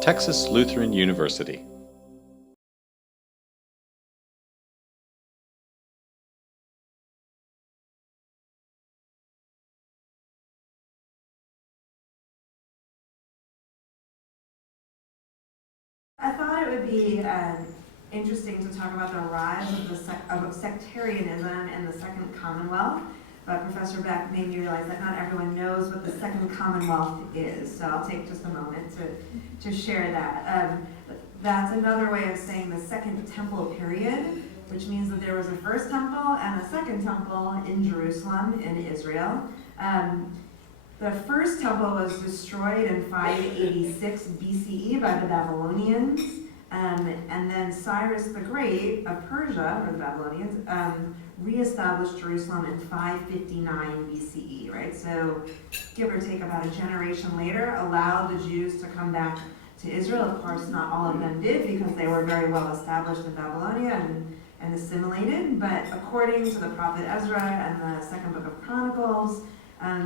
Texas Lutheran University. I thought it would be interesting to talk about the rise of sectarianism in the Second Commonwealth, but Professor Beck made me realize that not everyone knows what the Second Commonwealth is, so I'll take just a moment to share that. That's another way of saying the Second Temple period, which means that there was a first temple and a second temple in Jerusalem in Israel. The first temple was destroyed in 586 BCE by the Babylonians, and then Cyrus the Great of Persia, or the Babylonians, reestablished Jerusalem in 559 BCE, right? So give or take about a generation later, allowed the Jews to come back to Israel. Of course, not all of them did because they were very well established in Babylonia and assimilated, but according to the prophet Ezra and the second book of Chronicles,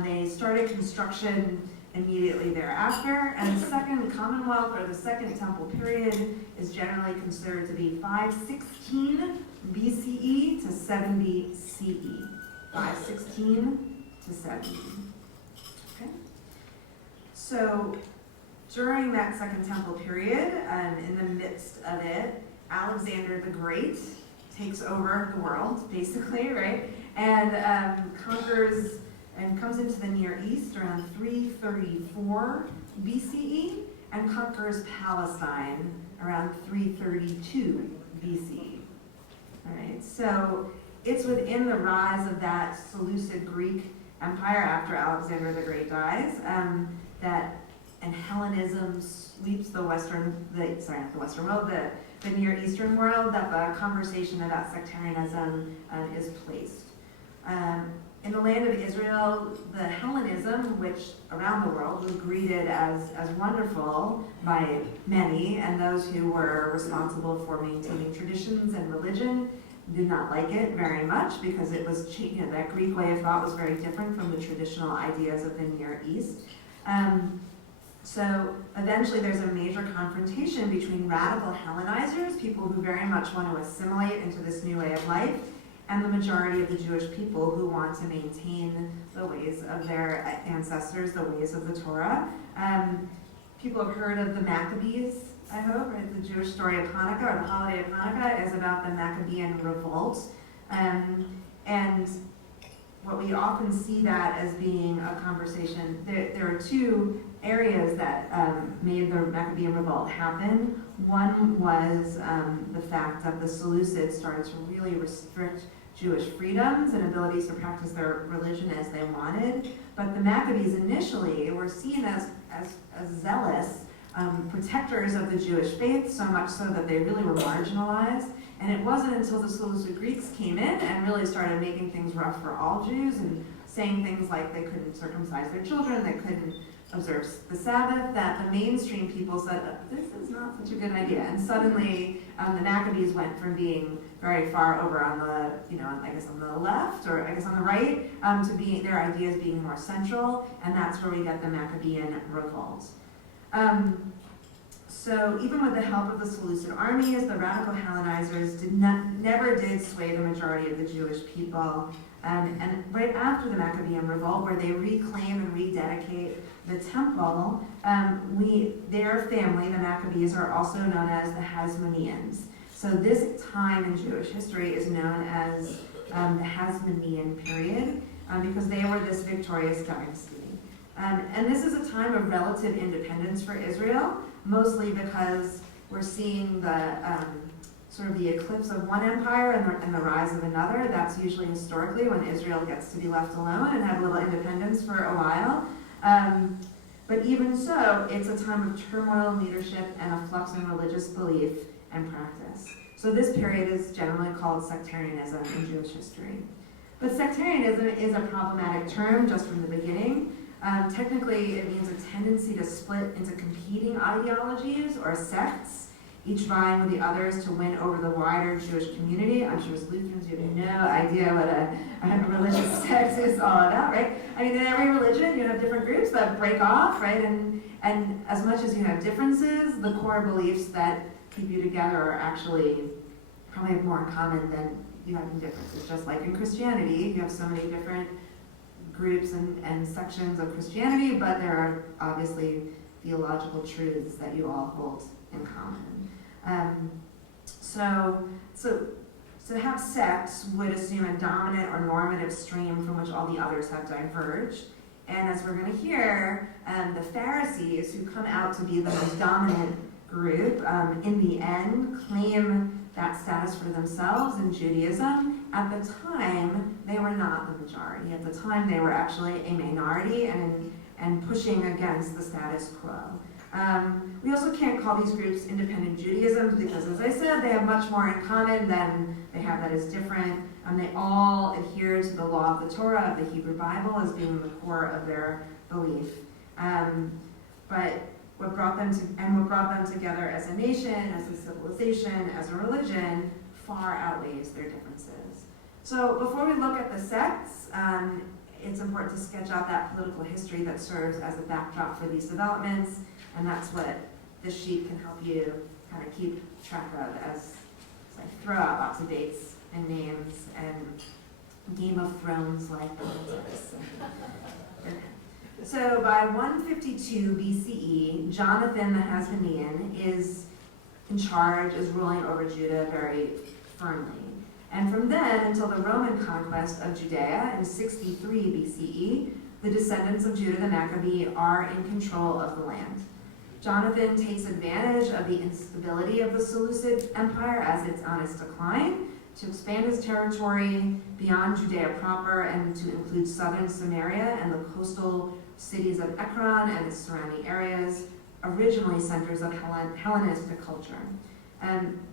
they started construction immediately thereafter, and the Second Commonwealth, or the Second Temple period, is generally considered to be 516 BCE to 70 CE. 516 to 70. Okay. So during that Second Temple period, in the midst of it, Alexander the Great takes over the world, basically, right? And conquers and comes into the Near East around 334 BCE and conquers Palestine around 332 BCE. All right, so it's within the rise of that Seleucid Greek Empire after Alexander the Great dies, and Hellenism sweeps the Near Eastern world, that the conversation about sectarianism is placed. In the land of Israel, the Hellenism, which around the world was greeted as wonderful by many, and those who were responsible for maintaining traditions and religion did not like it very much because it was, that Greek way of thought was very different from the traditional ideas of the Near East. So eventually there's a major confrontation between radical Hellenizers, people who very much want to assimilate into this new way of life, and the majority of the Jewish people who want to maintain the ways of their ancestors, the ways of the Torah. People have heard of the Maccabees, I hope, right? The Jewish story of Hanukkah, or the holiday of Hanukkah, is about the Maccabean revolt. And what we often see that as being a conversation, there are two areas that made the Maccabean revolt happen. One was the fact that the Seleucids started to really restrict Jewish freedoms and abilities to practice their religion as they wanted. But the Maccabees initially were seen as zealous protectors of the Jewish faith, so much so that they really were marginalized. And it wasn't until the Seleucid Greeks came in and really started making things rough for all Jews and saying things like they couldn't circumcise their children, they couldn't observe the Sabbath, that the mainstream people said, this is not such a good idea. And suddenly the Maccabees went from being very far over on the, I guess on the left, or I guess on the right, to being their ideas being more central, and that's where we get the Maccabean revolt. So even with the help of the Seleucid armies, the radical Hellenizers never did sway the majority of the Jewish people. And right after the Maccabean revolt, where they reclaim and rededicate the temple, their family, the Maccabees, are also known as the Hasmoneans. So this time in Jewish history is known as the Hasmonean period, because they were this victorious dynasty. And this is a time of relative independence for Israel, mostly because we're seeing the sort of the eclipse of one empire and the rise of another. That's usually historically when Israel gets to be left alone and have a little independence for a while. But even so, it's a time of turmoil in leadership and a flux in religious belief and practice. So this period is generally called sectarianism in Jewish history. But sectarianism is a problematic term just from the beginning. Technically, it means a tendency to split into competing ideologies or sects, each vying with the others to win over the wider Jewish community. I'm sure as Lutherans, you have no idea what a religious sect is is all about, right? I mean, in every religion, you have different groups that break off, right? And as much as you have differences, the core beliefs that keep you together are actually probably more in common than you have in differences. Just like in Christianity, you have so many different groups and sections of Christianity, but there are obviously theological truths that you all hold in common. So to have sects would assume a dominant or normative stream from which all the others have diverged. And as we're going to hear, the Pharisees, who come out to be the most dominant group, in the end claim that status for themselves in Judaism. At the time, they were not the majority. At the time, they were actually a minority and pushing against the status quo. We also can't call these groups independent Judaism because, as I said, they have much more in common than they have that is different. They all adhere to the law of the Torah, of the Hebrew Bible, as being the core of their belief. But what brought them together as a nation, as a civilization, as a religion, far outweighs their differences. So before we look at the sects, it's important to sketch out that political history that serves as a backdrop for these developments, and that's what this sheet can help you kind of keep track of as I throw out lots of dates and names and Game of Thrones like politics. So by 152 BCE, Jonathan the Hasmonean is in charge, is ruling over Judah very firmly. And from then until the Roman conquest of Judea in 63 BCE, the descendants of Judah the Maccabee are in control of the land. Jonathan takes advantage of the instability of the Seleucid Empire as it's on its decline to expand his territory beyond Judea proper and to include southern Samaria and the coastal cities of Ekron and its surrounding areas, originally centers of Hellenistic culture.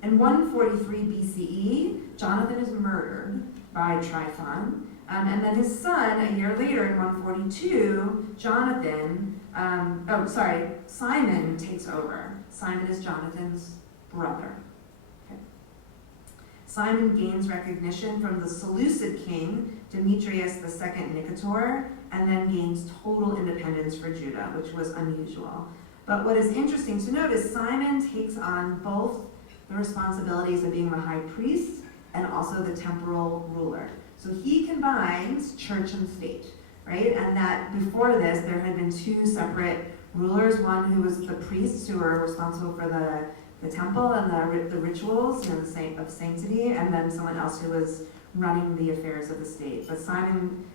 In 143 BCE, Jonathan is murdered by Tryphon, and then his son, a year later in 142, Simon takes over. Simon is Jonathan's brother. Okay. Simon gains recognition from the Seleucid king, Demetrius II Nicator, and then gains total independence for Judah, which was unusual. But what is interesting to note is Simon takes on both the responsibilities of being the high priest and also the temporal ruler. So he combines church and state, right? And that before this, there had been two separate rulers, one who was the priests who were responsible for the temple and the rituals, the saint of sanctity, and then someone else who was running the affairs of the state. But Simon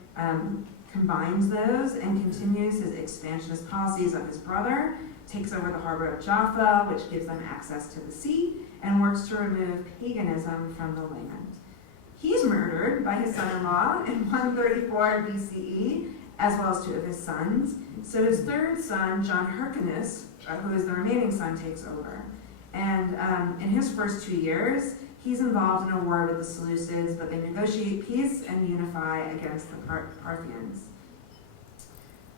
combines those and continues his expansionist policies of his brother, takes over the harbor of Jaffa, which gives them access to the sea, and works to remove paganism from the land. He's murdered by his son-in-law in 134 BCE, as well as two of his sons. So his third son, John Hyrcanus, who is the remaining son, takes over. And in his first 2 years, he's involved in a war with the Seleucids, but they negotiate peace and unify against the Parthians.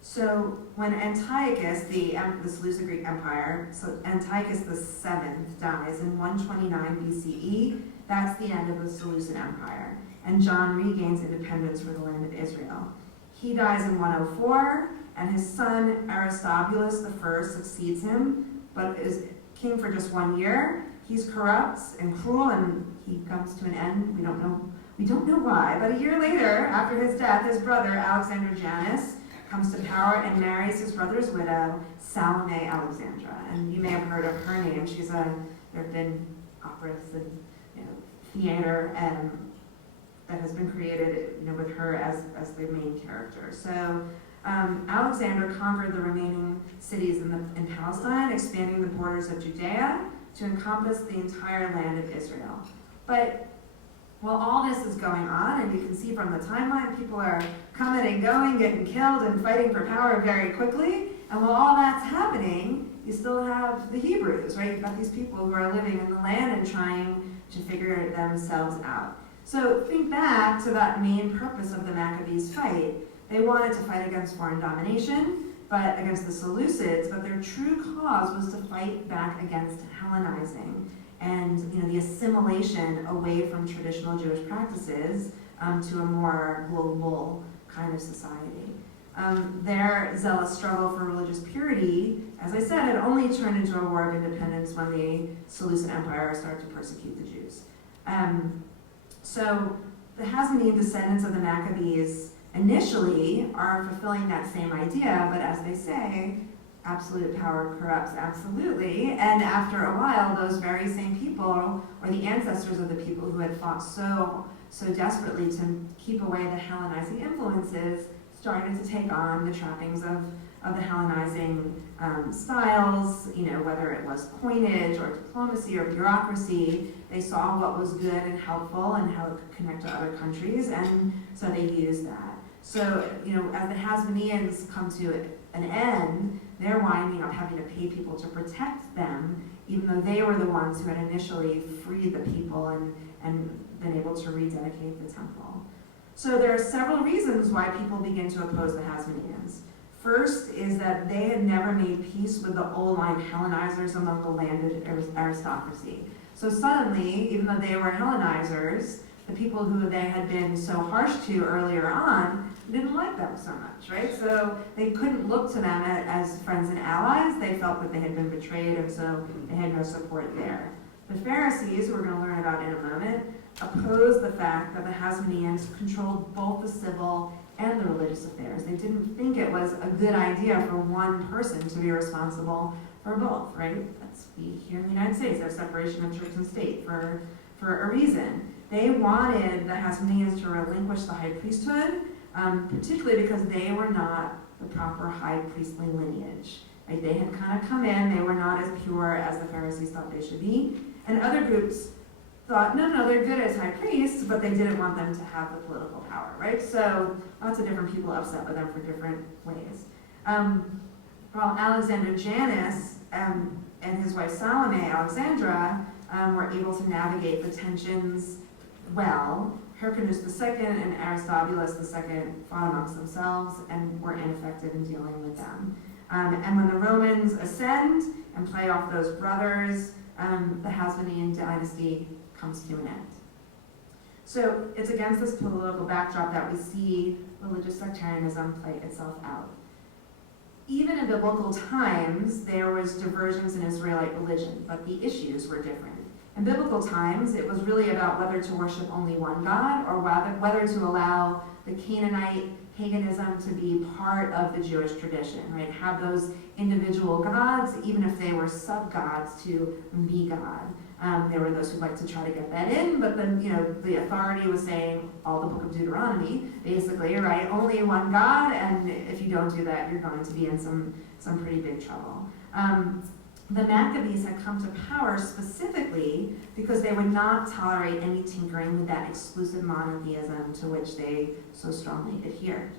So when Antiochus, the Seleucid Greek Empire, so Antiochus VII dies in 129 BCE, that's the end of the Seleucid Empire, and John regains independence for the land of Israel. He dies in 104, and his son Aristobulus I succeeds him, but is king for just 1 year. He's corrupt and cruel, and he comes to an end. We don't know why, but a year later, after his death, his brother Alexander Janus comes to power and marries his brother's widow, Salome Alexandra. And you may have heard of her name. There have been operas and theater that has been created with her as the main character. So Alexander conquered the remaining cities in Palestine, expanding the borders of Judea to encompass the entire land of Israel. But while all this is going on, and you can see from the timeline, people are coming and going, getting killed and fighting for power very quickly, and while all that's happening, you still have the Hebrews, right? You've got these people who are living in the land and trying to figure themselves out. So think back to that main purpose of the Maccabees' fight. They wanted to fight against foreign domination, but against the Seleucids, but their true cause was to fight back against Hellenizing and the assimilation away from traditional Jewish practices to a more global kind of society. Their zealous struggle for religious purity, as I said, had only turned into a war of independence when the Seleucid Empire started to persecute the Jews. So the Hasmonean descendants of the Maccabees initially are fulfilling that same idea, but as they say, absolute power corrupts absolutely, and after a while, those very same people, or the ancestors of the people who had fought so desperately to keep away the Hellenizing influences, started to take on the trappings of the Hellenizing styles, whether it was coinage or diplomacy or bureaucracy. They saw what was good and helpful and how it could connect to other countries, and so they used that. So, as the Hasmoneans come to an end, they're winding up having to pay people to protect them, even though they were the ones who had initially freed the people and been able to rededicate the temple. So there are several reasons why people begin to oppose the Hasmoneans. First is that they had never made peace with the old-line Hellenizers among the landed aristocracy. So suddenly, even though they were Hellenizers, the people who they had been so harsh to earlier on didn't like them so much, right? So they couldn't look to them as friends and allies. They felt that they had been betrayed, and so they had no support there. The Pharisees, who we're going to learn about in a moment, opposed the fact that the Hasmoneans controlled both the civil and the religious affairs. They didn't think it was a good idea for one person to be responsible for both, right? We here in the United States have separation of church and state for a reason. They wanted the Hasmoneans to relinquish the high priesthood, particularly because they were not the proper high priestly lineage. Right? They had kind of come in, they were not as pure as the Pharisees thought they should be. And other groups thought, no, they're good as high priests, but they didn't want them to have the political power, right? So lots of different people upset with them for different ways. While Alexander Janus and his wife Salome Alexandra were able to navigate the tensions well, Hyrcanus II and Aristobulus II fought amongst themselves and were ineffective in dealing with them. And when the Romans ascend and play off those brothers, the Hasmonean dynasty comes to an end. So it's against this political backdrop that we see religious sectarianism play itself out. Even in biblical times, there was diversions in Israelite religion, but the issues were different. In biblical times, it was really about whether to worship only one God or whether to allow the Canaanite paganism to be part of the Jewish tradition, right? Have those individual gods, even if they were sub-gods, to be God. There were those who liked to try to get that in, but then, the authority was saying, all the book of Deuteronomy, basically, right? Only one God, and if you don't do that, you're going to be in some pretty big trouble. The Maccabees had come to power specifically because they would not tolerate any tinkering with that exclusive monotheism to which they so strongly adhered.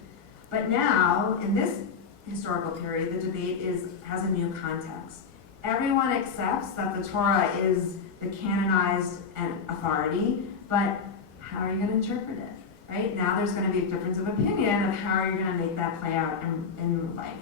But now, in this historical period, the debate has a new context. Everyone accepts that the Torah is the canonized authority, but how are you going to interpret it, right? Now there's going to be a difference of opinion of how you're going to make that play out in life.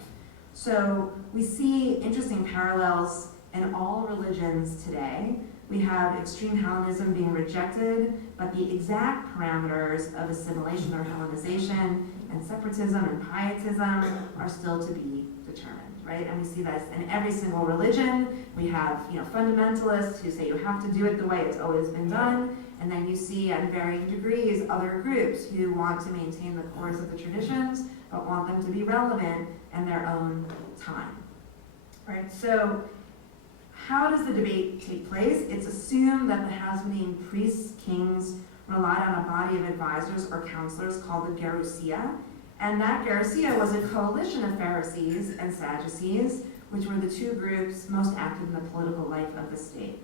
So we see interesting parallels in all religions today. We have extreme Hellenism being rejected, but the exact parameters of assimilation or Hellenization and separatism and pietism are still to be determined, right? And we see this in every single religion. We have, fundamentalists who say you have to do it the way it's always been done, and then you see at varying degrees other groups who want to maintain the cores of the traditions, but want them to be relevant in their own time, right? So how does the debate take place? It's assumed that the Hasmonean priests, kings, relied on a body of advisors or counselors called the Gerousia, and that Gerousia was a coalition of Pharisees and Sadducees, which were the two groups most active in the political life of the state.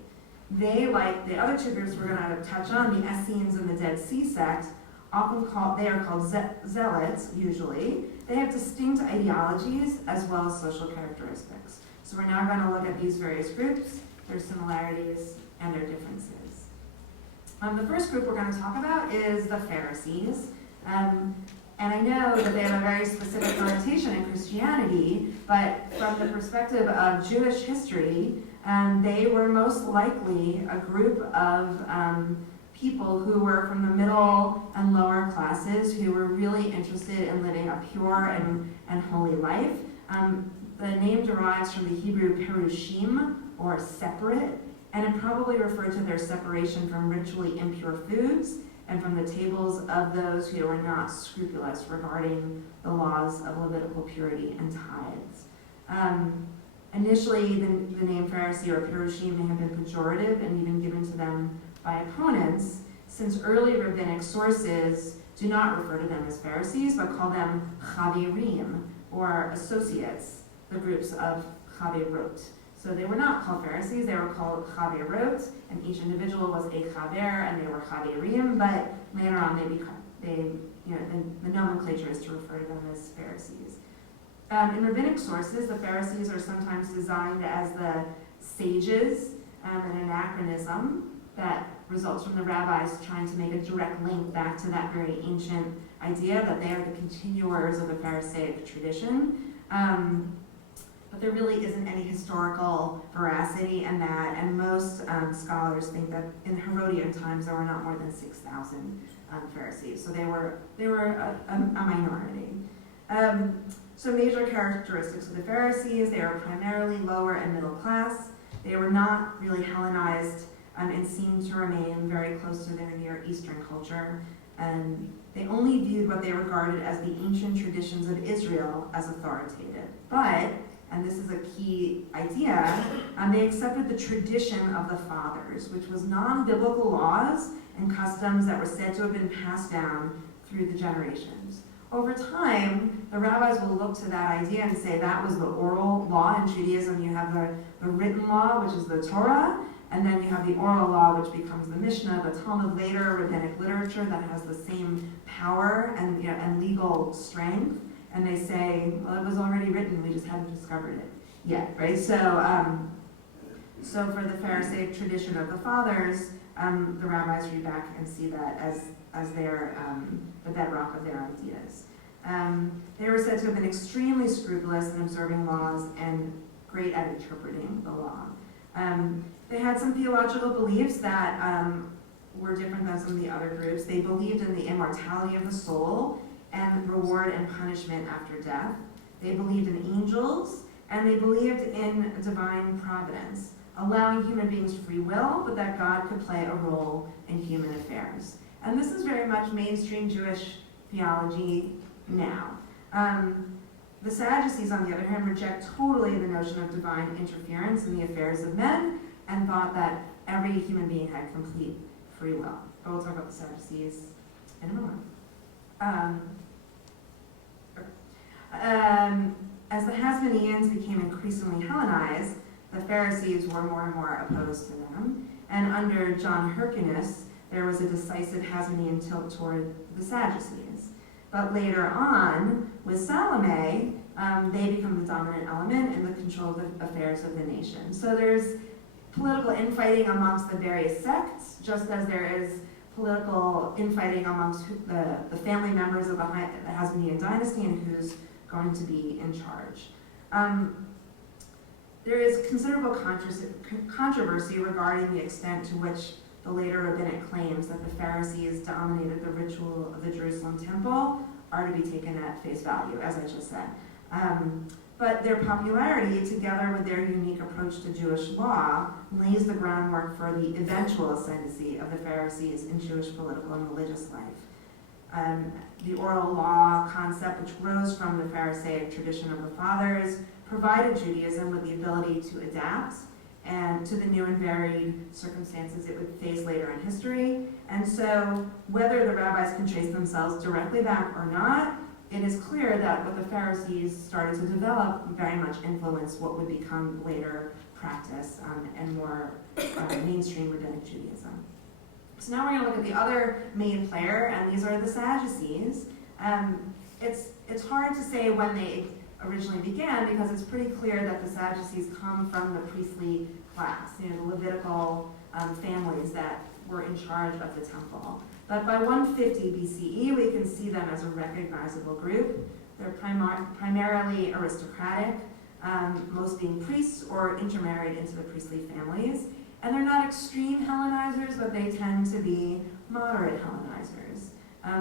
They, like the other two groups we're going to touch on, the Essenes and the Dead Sea sect, they are called zealots, usually. They have distinct ideologies as well as social characteristics. So we're now going to look at these various groups, their similarities, and their differences. The first group we're going to talk about is the Pharisees. And I know that they have a very specific orientation in Christianity, but from the perspective of Jewish history, they were most likely a group of people who were from the middle and lower classes who were really interested in living a pure and holy life. The name derives from the Hebrew perushim, or separate, and it probably referred to their separation from ritually impure foods and from the tables of those who were not scrupulous regarding the laws of Levitical purity and tithes. Initially, the name Pharisee or Perushim may have been pejorative and even given to them by opponents, since early rabbinic sources do not refer to them as Pharisees, but call them chavirim, or associates, the groups of chaverot. So they were not called Pharisees, they were called chaverot, and each individual was a chaver, and they were chaverim, but later on the nomenclature is to refer to them as Pharisees. In rabbinic sources, the Pharisees are sometimes designed as the sages, an anachronism that results from the rabbis trying to make a direct link back to that very ancient idea that they are the continuers of the Pharisaic tradition. But there really isn't any historical veracity in that, and most scholars think that in Herodian times there were not more than 6,000 Pharisees, so they were a minority. So major characteristics of the Pharisees: they were primarily lower and middle class. They were not really Hellenized and seemed to remain very close to their Near Eastern culture. And they only viewed what they regarded as the ancient traditions of Israel as authoritative. But, and this is a key idea, they accepted the tradition of the fathers, which was non-biblical laws and customs that were said to have been passed down through the generations. Over time, the rabbis will look to that idea and say that was the oral law. In Judaism, you have the written law, which is the Torah, and then you have the oral law, which becomes the Mishnah, the Talmud later, rabbinic literature that has the same power and legal strength. And they say, well, it was already written, we just hadn't discovered it yet, right? So for the Pharisaic tradition of the fathers, the rabbis read back and see that as their the bedrock of their ideas. They were said to have been extremely scrupulous in observing laws and great at interpreting the law. They had some theological beliefs that were different than some of the other groups. They believed in the immortality of the soul and reward and punishment after death. They believed in angels, and they believed in divine providence, allowing human beings free will, but that God could play a role in human affairs. And this is very much mainstream Jewish theology now. The Sadducees, on the other hand, reject totally the notion of divine interference in the affairs of men and thought that every human being had complete free will. But we'll talk about the Sadducees in a moment. As the Hasmoneans became increasingly Hellenized, the Pharisees were more and more opposed to them. And under John Hyrcanus, there was a decisive Hasmonean tilt toward the Sadducees. But later on, with Salome, they become the dominant element in the control of the affairs of the nation. So there's political infighting amongst the various sects, just as there is political infighting amongst the family members of the Hasmonean dynasty and who's going to be in charge. There is considerable controversy regarding the extent to which the later rabbinic claims that the Pharisees dominated the ritual of the Jerusalem temple are to be taken at face value, as I just said. But their popularity, together with their unique approach to Jewish law, lays the groundwork for the eventual ascendancy of the Pharisees in Jewish political and religious life. The oral law concept, which rose from the Pharisaic tradition of the fathers, provided Judaism with the ability to adapt and to the new and varied circumstances it would face later in history. And so, whether the rabbis can trace themselves directly back or not, it is clear that what the Pharisees started to develop very much influenced what would become later practice and more mainstream rabbinic Judaism. So now we're going to look at the other main player, and these are the Sadducees. It's hard to say when they originally began because it's pretty clear that the Sadducees come from the priestly class, the Levitical families that were in charge of the temple. But by 150 BCE, we can see them as a recognizable group. They're primarily aristocratic, most being priests or intermarried into the priestly families. And they're not extreme Hellenizers, but they tend to be moderate Hellenizers.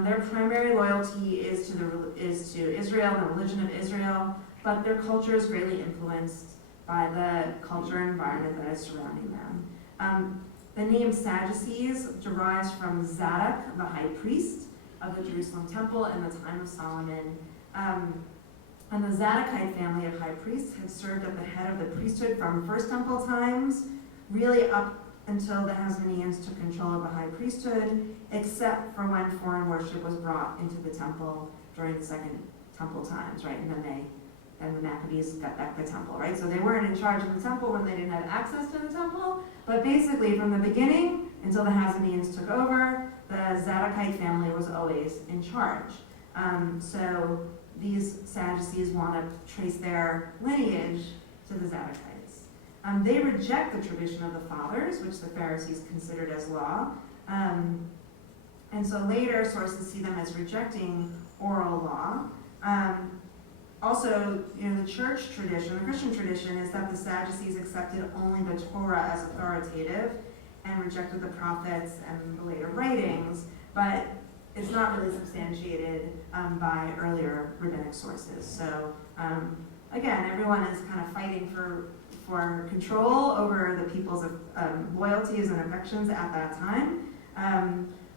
Their primary loyalty is to Israel, the religion of Israel, but their culture is greatly influenced by the culture and environment that is surrounding them. The name Sadducees derives from Zadok, the high priest of the Jerusalem temple in the time of Solomon. And the Zadokite family of high priests had served at the head of the priesthood from First Temple times, really up until the Hasmoneans took control of the high priesthood, except for when foreign worship was brought into the temple during the Second Temple times, right? And then the Maccabees got back the temple, right? So they weren't in charge of the temple when they didn't have access to the temple, but basically from the beginning until the Hasmoneans took over, the Zadokite family was always in charge. So these Sadducees want to trace their lineage to the Zadokites. They reject the tradition of the fathers, which the Pharisees considered as law. And so later sources see them as rejecting oral law. Also, the church tradition, the Christian tradition, is that the Sadducees accepted only the Torah as authoritative and rejected the prophets and the later writings, but it's not really substantiated by earlier rabbinic sources. So again, everyone is kind of fighting for control over the people's loyalties and affections at that time.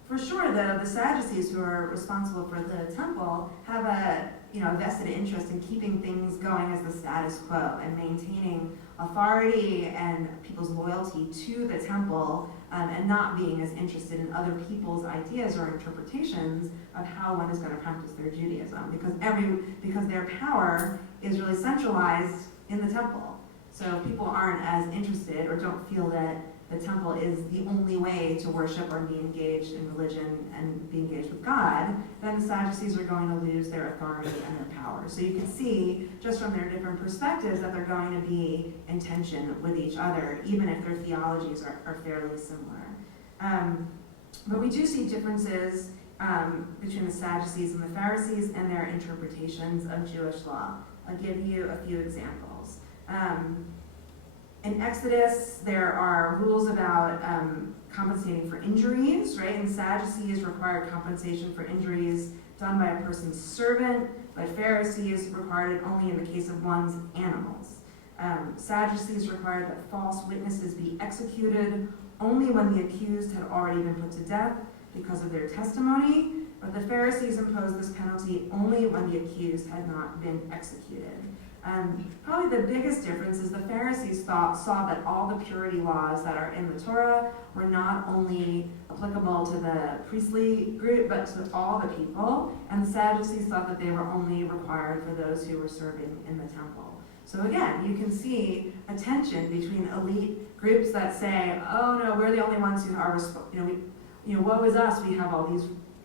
For sure, the Sadducees, who are responsible for the temple, have a vested interest in keeping things going as the status quo and maintaining authority and people's loyalty to the temple, and not being as interested in other people's ideas or interpretations of how one is going to practice their Judaism, because their power is really centralized in the temple. So people aren't as interested or don't feel that the temple is the only way to worship or be engaged in religion and be engaged with God, then the Sadducees are going to lose their authority and their power. So you can see, just from their different perspectives, that they're going to be in tension with each other, even if their theologies are fairly similar. But we do see differences between the Sadducees and the Pharisees and their interpretations of Jewish law. I'll give you a few examples. In Exodus, there are rules about compensating for injuries, right? And Sadducees required compensation for injuries done by a person's servant, but Pharisees required it only in the case of one's animals. Sadducees required that false witnesses be executed only when the accused had already been put to death because of their testimony, but the Pharisees imposed this penalty only when the accused had not been executed. Probably the biggest difference is the Pharisees saw that all the purity laws that are in the Torah were not only applicable to the priestly group, but to all the people, and the Sadducees thought that they were only required for those who were serving in the temple. So again, you can see a tension between elite groups that say, oh no, we're the only ones who are, woe is us, we have all these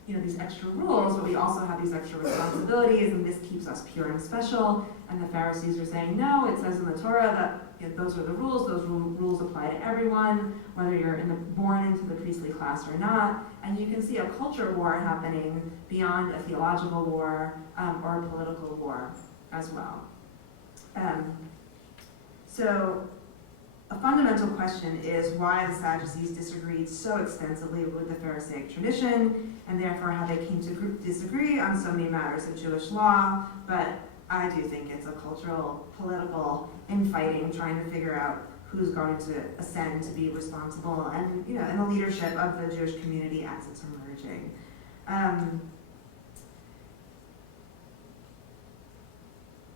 these extra rules, but we also have these extra responsibilities, and this keeps us pure and special. And the Pharisees are saying, no, it says in the Torah that those are the rules. Those rules apply to everyone, whether you're born into the priestly class or not. And you can see a culture war happening beyond a theological war or a political war as well. So a fundamental question is why the Sadducees disagreed so extensively with the Pharisaic tradition, and therefore how they came to disagree on so many matters of Jewish law. But I do think it's a cultural, political infighting, trying to figure out who's going to ascend to be responsible and in the leadership of the Jewish community as it's emerging.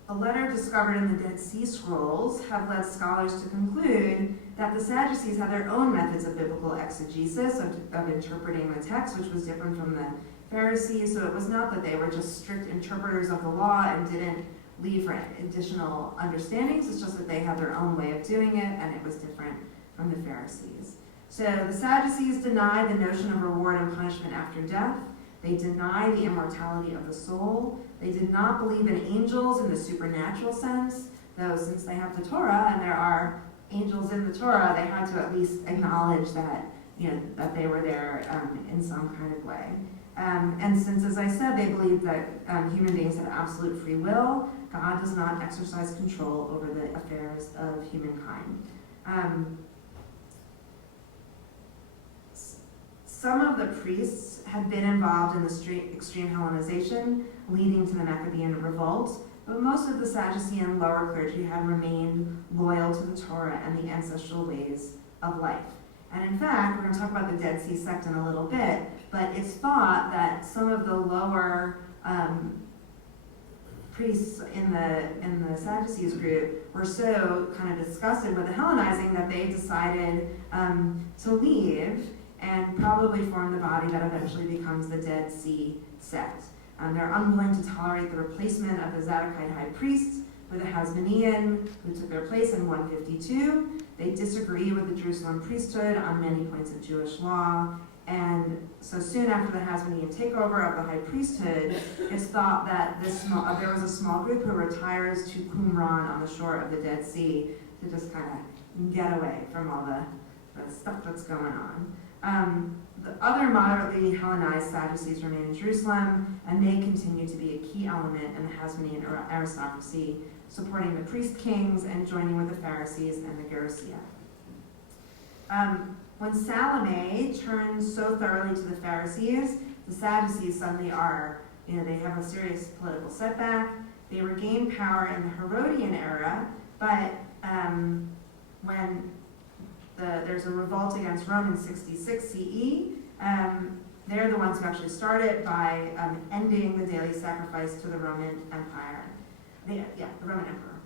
A letter discovered in the Dead Sea Scrolls have led scholars to conclude that the Sadducees had their own methods of biblical exegesis, of interpreting the text, which was different from the Pharisees. So it was not that they were just strict interpreters of the law and didn't leave for additional understandings. It's just that they had their own way of doing it, and it was different from the Pharisees. So the Sadducees deny the notion of reward and punishment after death. They deny the immortality of the soul. They did not believe in angels in the supernatural sense, though since they have the Torah and there are angels in the Torah, they had to at least acknowledge that, that they were there in some kind of way. And since, as I said, they believed that human beings had absolute free will, God does not exercise control over the affairs of humankind. some of the priests had been involved in the extreme Hellenization, leading to the Maccabean revolt, but most of the Sadducean lower clergy had remained loyal to the Torah and the ancestral ways of life. And in fact, we're going to talk about the Dead Sea sect in a little bit, but it's thought that some of the lower priests in the Sadducees group were so kind of disgusted with the Hellenizing that they decided to leave and probably form the body that eventually becomes the Dead Sea sect. They're unwilling to tolerate the replacement of the Zadokite high priests with a Hasmonean who took their place in 152. They disagree with the Jerusalem priesthood on many points of Jewish law. And so soon after the Hasmonean takeover of the high priesthood, it's thought that there was a small group who retires to Qumran on the shore of the Dead Sea to just kind of get away from all the stuff that's going on. The other moderately Hellenized Sadducees remain in Jerusalem, and they continue to be a key element in the Hasmonean aristocracy, supporting the priest kings and joining with the Pharisees and the Gerousia. When Salome turns so thoroughly to the Pharisees, the Sadducees suddenly they have a serious political setback. They regain power in the Herodian era, but when there's a revolt against Rome in 66 CE, they're the ones who actually start it by ending the daily sacrifice to the Roman Empire. The Roman Emperor.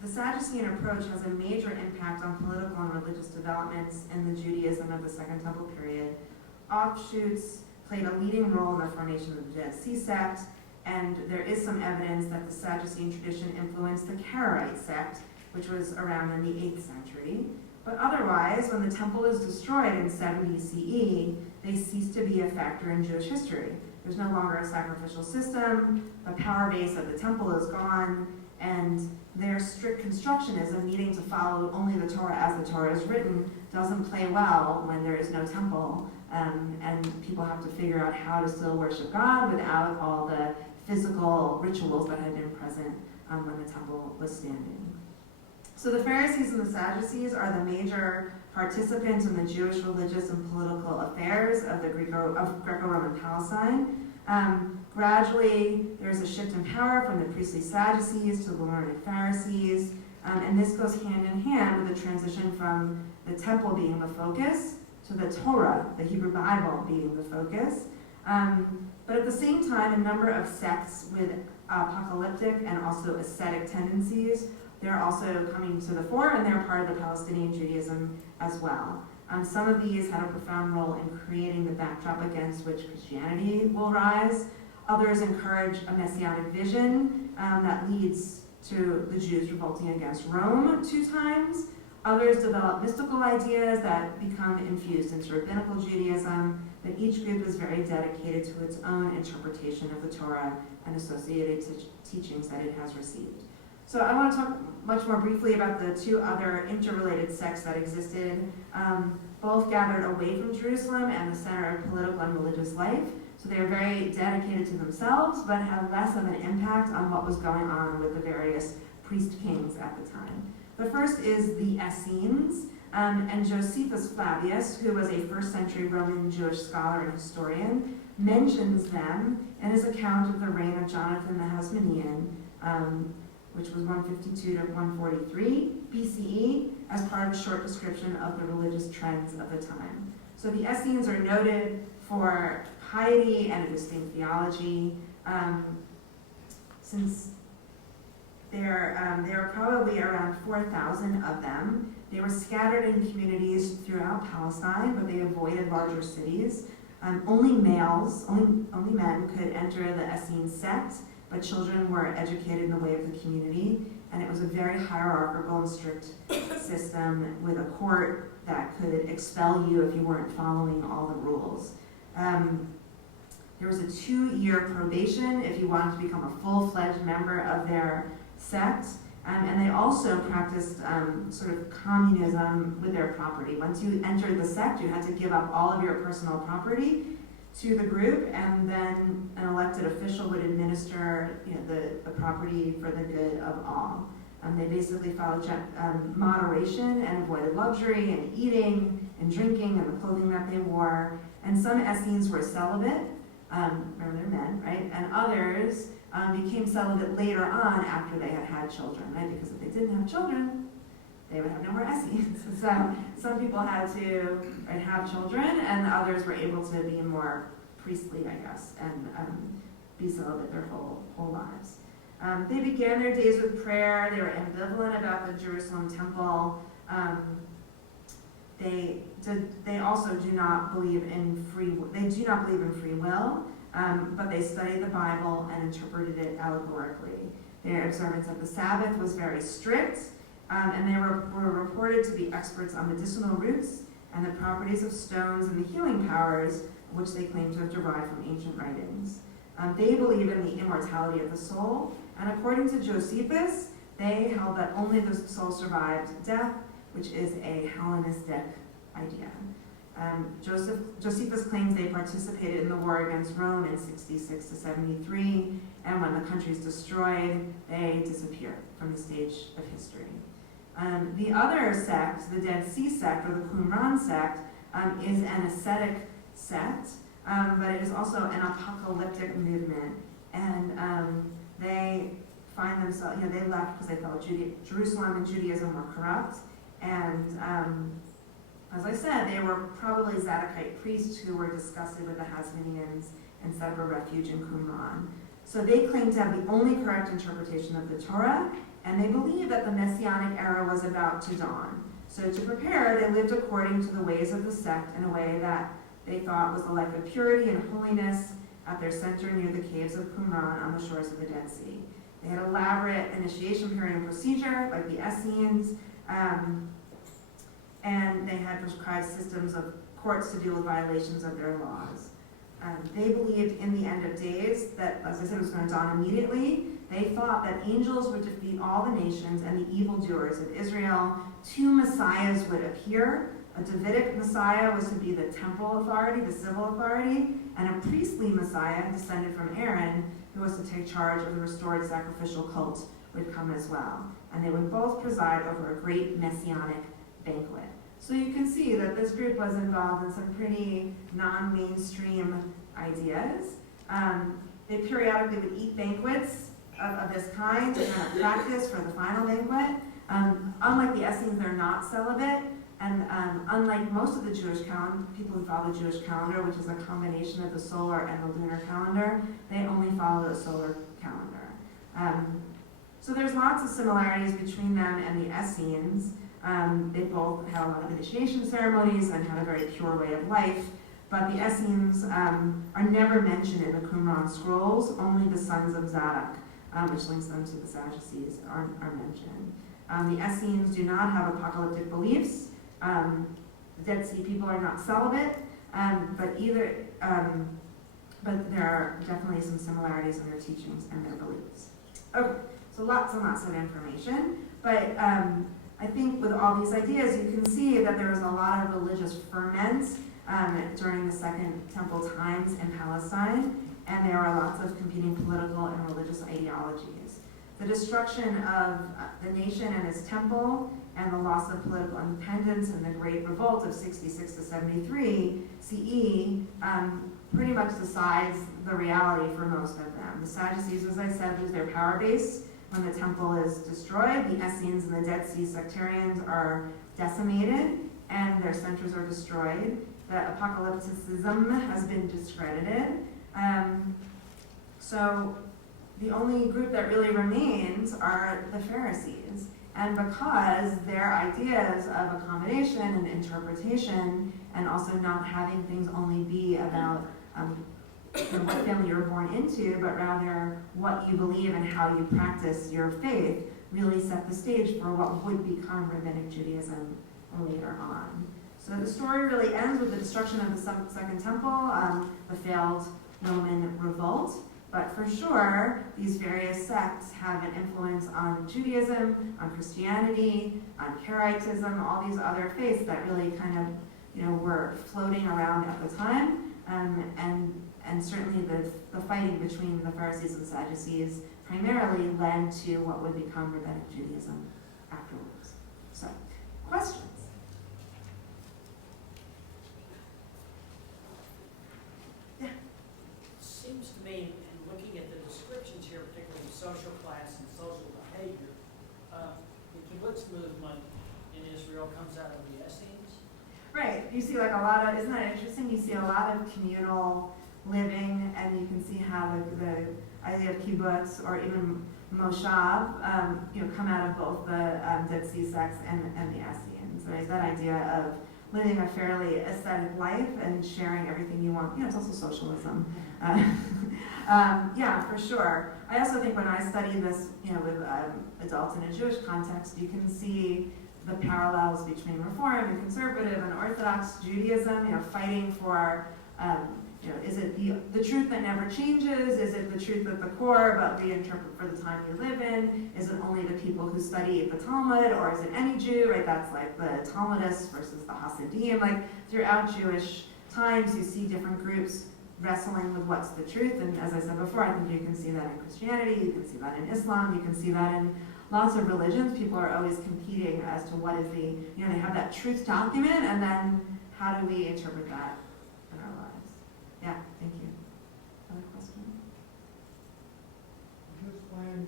The Sadducean approach has a major impact on political and religious developments in the Judaism of the Second Temple period. Offshoots played a leading role in the formation of the Dead Sea sect, and there is some evidence that the Sadducean tradition influenced the Karaite sect, which was around in the 8th century. But otherwise, when the temple is destroyed in 70 CE, they cease to be a factor in Jewish history. There's no longer a sacrificial system, the power base of the temple is gone, and their strict constructionism, needing to follow only the Torah as the Torah is written, doesn't play well when there is no temple, and people have to figure out how to still worship God without all the physical rituals that had been present when the temple was standing. So the Pharisees and the Sadducees are the major participants in the Jewish religious and political affairs of Greco-Roman Palestine. Gradually, there's a shift in power from the priestly Sadducees to the learned Pharisees, and this goes hand in hand with the transition from the temple being the focus to the Torah, the Hebrew Bible, being the focus. But at the same time, a number of sects with apocalyptic and also ascetic tendencies, they're also coming to the fore, and they're part of the Palestinian Judaism as well. Some of these had a profound role in creating the backdrop against which Christianity will rise. Others encourage a messianic vision that leads to the Jews revolting against Rome 2 times. Others develop mystical ideas that become infused into rabbinical Judaism, but each group is very dedicated to its own interpretation of the Torah and associated teachings that it has received. So I want to talk much more briefly about the 2 other interrelated sects that existed, both gathered away from Jerusalem and the center of political and religious life. So they are very dedicated to themselves, but had less of an impact on what was going on with the various priest kings at the time. The first is the Essenes, and Josephus Flavius, who was a 1st century Roman Jewish scholar and historian, mentions them in his account of the reign of Jonathan the Hasmonean, which was 152 to 143 BCE, as part of a short description of the religious trends of the time. So the Essenes are noted for piety and a distinct theology. Since there are probably around 4,000 of them, they were scattered in communities throughout Palestine, but they avoided larger cities. Only men could enter the Essene sect, but children were educated in the way of the community, and it was a very hierarchical and strict system with a court that could expel you if you weren't following all the rules. There was a 2-year probation if you wanted to become a full-fledged member of their sect, and they also practiced sort of communism with their property. Once you entered the sect, you had to give up all of your personal property to the group, and then an elected official would administer the property for the good of all. They basically followed moderation and avoided luxury and eating and drinking and the clothing that they wore. And some Essenes were celibate, remember they're men, right? And others became celibate later on after they had had children, right? Because if they didn't have children, they would have no more Essenes. So some people had to have children, and others were able to be more priestly, I guess, and be celibate their whole lives. They began their days with prayer. They were ambivalent about the Jerusalem temple. They also do not believe in free will, but they studied the Bible and interpreted it allegorically. Their observance of the Sabbath was very strict, and they were reported to be experts on medicinal roots and the properties of stones and the healing powers, which they claim to have derived from ancient writings. They believe in the immortality of the soul, and according to Josephus, they held that only the soul survived death, which is a Hellenistic idea. Josephus claims they participated in the war against Rome in 66 to 73, and when the country is destroyed, they disappear from the stage of history. The other sect, the Dead Sea sect, or the Qumran sect, is an ascetic sect, but it is also an apocalyptic movement, and they find themselves, they left because they felt Jerusalem and Judaism were corrupt, and as I said, they were probably Zadokite priests who were disgusted with the Hasmoneans and set up a refuge in Qumran. So they claim to have the only correct interpretation of the Torah, and they believe that the Messianic era was about to dawn. So to prepare, they lived according to the ways of the sect in a way that they thought was a life of purity and holiness at their center near the caves of Qumran on the shores of the Dead Sea. They had elaborate initiation period and procedure, like the Essenes, and they had prescribed systems of courts to deal with violations of their laws. They believed in the end of days that, as I said, it was going to dawn immediately. They thought that angels would defeat all the nations and the evildoers of Israel. 2 messiahs would appear. A Davidic messiah was to be the temple authority, the civil authority, and a priestly messiah descended from Aaron, who was to take charge of the restored sacrificial cult, would come as well. And they would both preside over a great messianic banquet. So you can see that this group was involved in some pretty non-mainstream ideas. They periodically would eat banquets of this kind to kind of practice for the final banquet. Unlike the Essenes, they're not celibate, and unlike most of the Jewish people who follow the Jewish calendar, which is a combination of the solar and the lunar calendar, they only follow the solar calendar. So there's lots of similarities between them and the Essenes. They both had a lot of initiation ceremonies and had a very pure way of life, but the Essenes are never mentioned in the Qumran scrolls. Only the sons of Zadok, which links them to the Sadducees, are mentioned. The Essenes do not have apocalyptic beliefs. The Dead Sea people are not celibate, but there are definitely some similarities in their teachings and their beliefs. Okay, so lots and lots of information, but I think with all these ideas, you can see that there was a lot of religious ferment during the Second Temple times in Palestine, and there are lots of competing political and religious ideologies. The destruction of the nation and its temple, and the loss of political independence and the Great Revolt of 66 to 73 CE pretty much decides the reality for most of them. The Sadducees, as I said, lose their power base when the temple is destroyed. The Essenes and the Dead Sea sectarians are decimated and their centers are destroyed. The apocalypticism has been discredited. So the only group that really remains are the Pharisees. And because their ideas of accommodation and interpretation, and also not having things only be about what family you're born into, but rather what you believe and how you practice your faith, really set the stage for what would become Rabbinic Judaism later on. So the story really ends with the destruction of the Second Temple, the failed Roman revolt. But for sure, these various sects have an influence on Judaism, on Christianity, on Karaitism, all these other faiths that really kind of, were floating around at the time. And and certainly the fighting between the Pharisees and Sadducees primarily led to what would become Rabbinic Judaism afterwards. So, questions? Yeah. Seems to me, in looking at the descriptions here, particularly of social class and social behavior, the kibbutz movement in Israel comes out of the Essenes. Right. You see like a lot of, isn't that interesting? You see a lot of communal living, and you can see how the idea of kibbutz or even moshav, come out of both the Dead Sea sects and the Essenes. Right? That idea of living a fairly aesthetic life and sharing everything you want. It's also socialism. Yeah, for sure. I also think when I study this, with adults in a Jewish context, you can see the parallels between Reform and Conservative and Orthodox Judaism, fighting for, is it the truth that never changes? Is it the truth at the core, but we interpret for the time you live in? Is it only the people who study the Talmud, or is it any Jew, right? That's like the Talmudists versus the Hasidim. Like throughout Jewish times, you see different groups wrestling with what's the truth. And as I said before, I think you can see that in Christianity, you can see that in Islam, you can see that in lots of religions. People are always competing as to what is the, they have that truth document, and then how do we interpret that in our lives? Yeah, thank you. Other question? Could you explain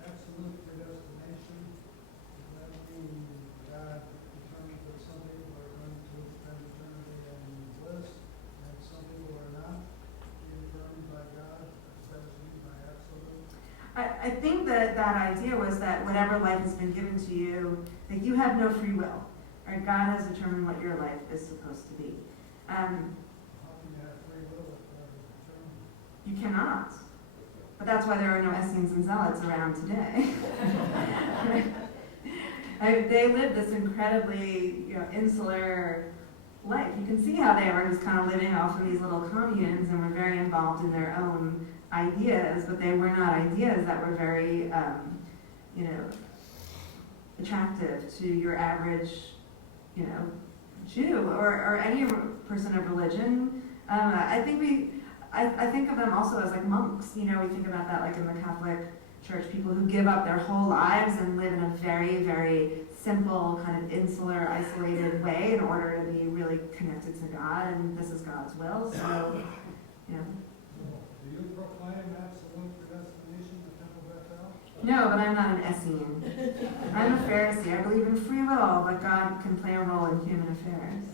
absolute predestination? Does that mean God determines that some people are going to spend eternity in bliss, and some people are not determined by God? Is that what you mean by absolute? I think that idea was that whatever life has been given to you, that you have no free will. Right? God has determined what your life is supposed to be. How can you have free will if God is determined? You cannot. But that's why there are no Essenes and Zealots around today. They lived this incredibly insular life. You can see how they were just kind of living off of these little communes and were very involved in their own ideas, but they were not ideas that were very, attractive to your average, Jew or any person of religion. I think of them also as like monks. We think about that like in the Catholic Church, people who give up their whole lives and live in a very, very simple, kind of insular, isolated way in order to be really connected to God, and this is God's will. So, Do you proclaim absolute predestination to Temple Beth-El? No, but I'm not an Essene. I'm a Pharisee. I believe in free will, but God can play a role in human affairs.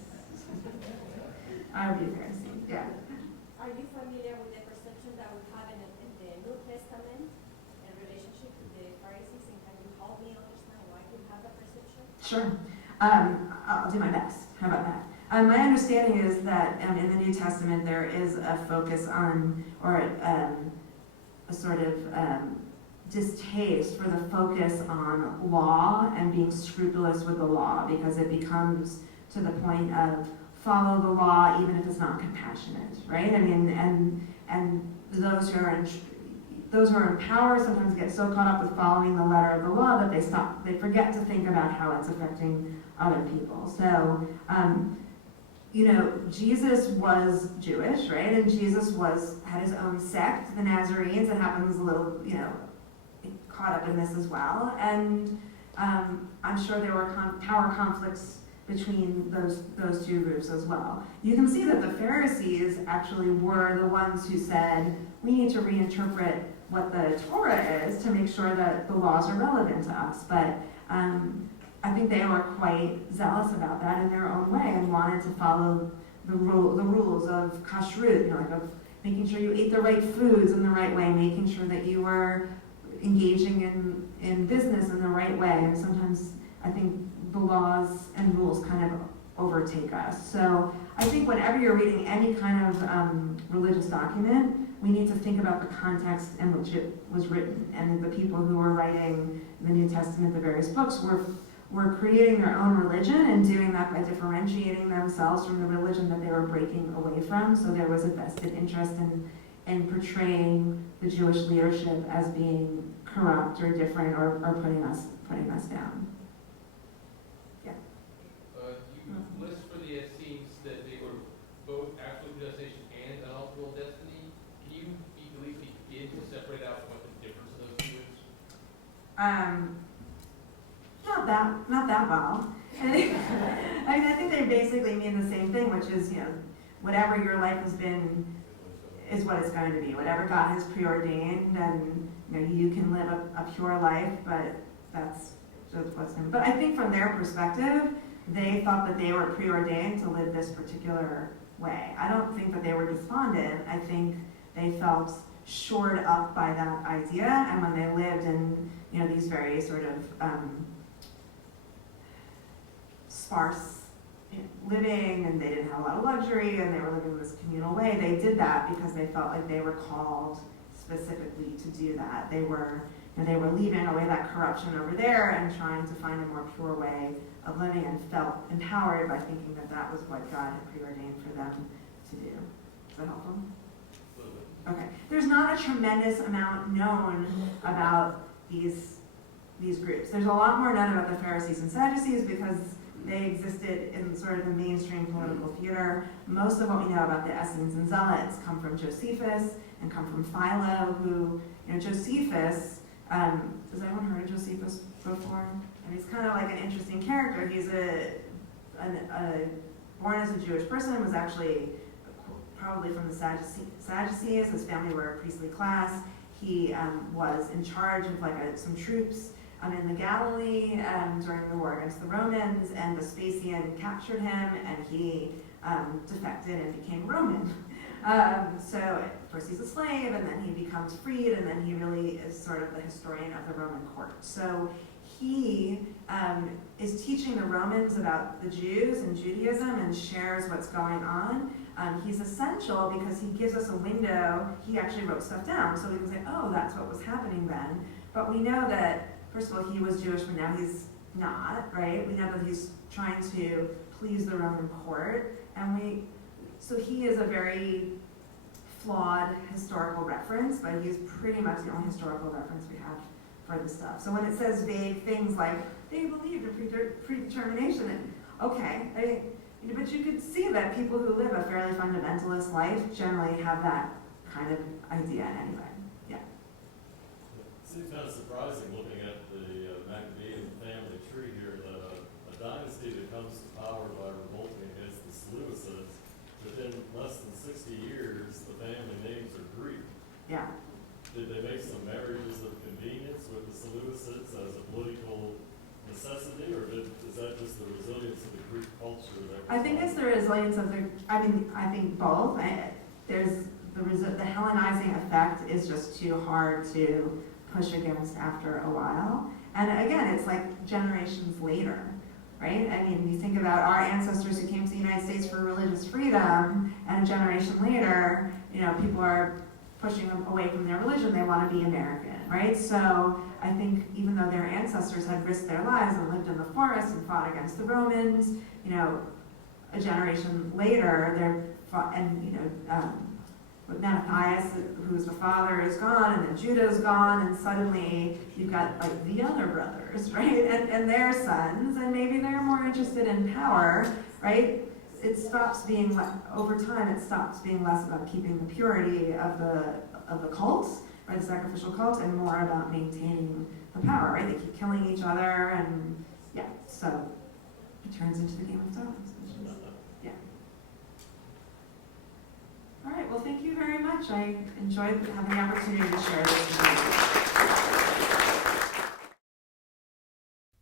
I would be a Pharisee, yeah. Are you familiar with the perception that we have in the New Testament in relationship to the Pharisees, and can you help me understand why we have that perception? Sure. I'll do my best. How about that? My understanding is that in the New Testament there is a focus on, or a sort of distaste for the focus on law and being scrupulous with the law, because it becomes to the point of follow the law even if it's not compassionate, right? I mean, and those who are in power sometimes get so caught up with following the letter of the law that they forget to think about how it's affecting other people. So, Jesus was Jewish, right? And Jesus had his own sect, the Nazarenes. It happens a little, caught up in this as well. And I'm sure there were power conflicts between those two groups as well. You can see that the Pharisees actually were the ones who said, we need to reinterpret what the Torah is to make sure that the laws are relevant to us. But I think they were quite zealous about that in their own way and wanted to follow the rules of kashrut, of making sure you ate the right foods in the right way, making sure that you were engaging in business in the right way. And sometimes I think the laws and rules kind of overtake us. So I think whenever you're reading any kind of religious document, we need to think about the context in which it was written. And the people who were writing the New Testament, the various books, were creating their own religion and doing that by differentiating themselves from the religion that they were breaking away from. So there was a vested interest in portraying the Jewish leadership as being corrupt or different or putting us down. Yeah. You list for the Essenes that they were both absolute predestination and unalterable destiny. Not that well. I mean, I think they basically mean the same thing, which is, whatever your life has been is what it's going to be. Whatever God has preordained, and you can live a pure life, but that's just what's going to. But I think from their perspective, they thought that they were preordained to live this particular way. I don't think that they were despondent. I think they felt shored up by that idea, and when they lived in these very sort of sparse living, and they didn't have a lot of luxury, and they were living in this communal way, they did that because they felt like they were called specifically to do that. They were leaving away that corruption over there and trying to find a more pure way of living, and felt empowered by thinking that that was what God had preordained for them to do. Is that helpful? Okay. There's not a tremendous amount known about these groups. There's a lot more known about the Pharisees and Sadducees because they existed in sort of the mainstream political theater. Most of what we know about the Essenes and Zealots come from Josephus and come from Philo, who, Josephus, has anyone heard of Josephus before? And he's kind of like an interesting character. He's born as a Jewish person, was actually probably from the Sadducees. His family were a priestly class. He was in charge of some troops in the Galilee during the war against the Romans, and Vespasian captured him, and he defected and became Roman. So first he's a slave, and then he becomes freed, and then he really is sort of the historian of the Roman court. So he is teaching the Romans about the Jews and Judaism and shares what's going on. He's essential because he gives us a window. He actually wrote stuff down, so we can say, oh, that's what was happening then. But we know that, first of all, he was Jewish, but now he's not, right? We know that he's trying to please the Roman court, so he is a very flawed historical reference, but he's pretty much the only historical reference we have for this stuff. So when it says vague things like, they believed in predetermination, and okay, but you could see that people who live a fairly fundamentalist life generally have that kind of idea anyway. Yeah. It seems kind of surprising looking at the Maccabean family tree here that a dynasty that comes to power by revolting against the Seleucids, within less than 60 years, the family names are Greek. Yeah. Did they make some marriages of convenience with the Seleucids as a political necessity, or is that just the resilience of the Greek culture? I think it's the resilience of I think both. There's the Hellenizing effect is just too hard to push against after a while. And again, it's like generations later, right? I mean, you think about our ancestors who came to the United States for religious freedom, and a generation later, people are pushing them away from their religion. They want to be American, right? So I think even though their ancestors had risked their lives and lived in the forest and fought against the Romans, a generation later, with Mattathias, who's the father, is gone, and then Judah's gone, and suddenly you've got the other brothers, right, and their sons, and maybe they're more interested in power, right? It stops being, over time, it stops being less about keeping the purity of the cult, right, the sacrificial cult, and more about maintaining the power, right? They keep killing each other, and so it turns into the Game of Thrones, which is, All right, well, thank you very much. I enjoyed having the opportunity to share this with you.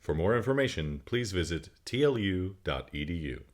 For more information, please visit tlu.edu.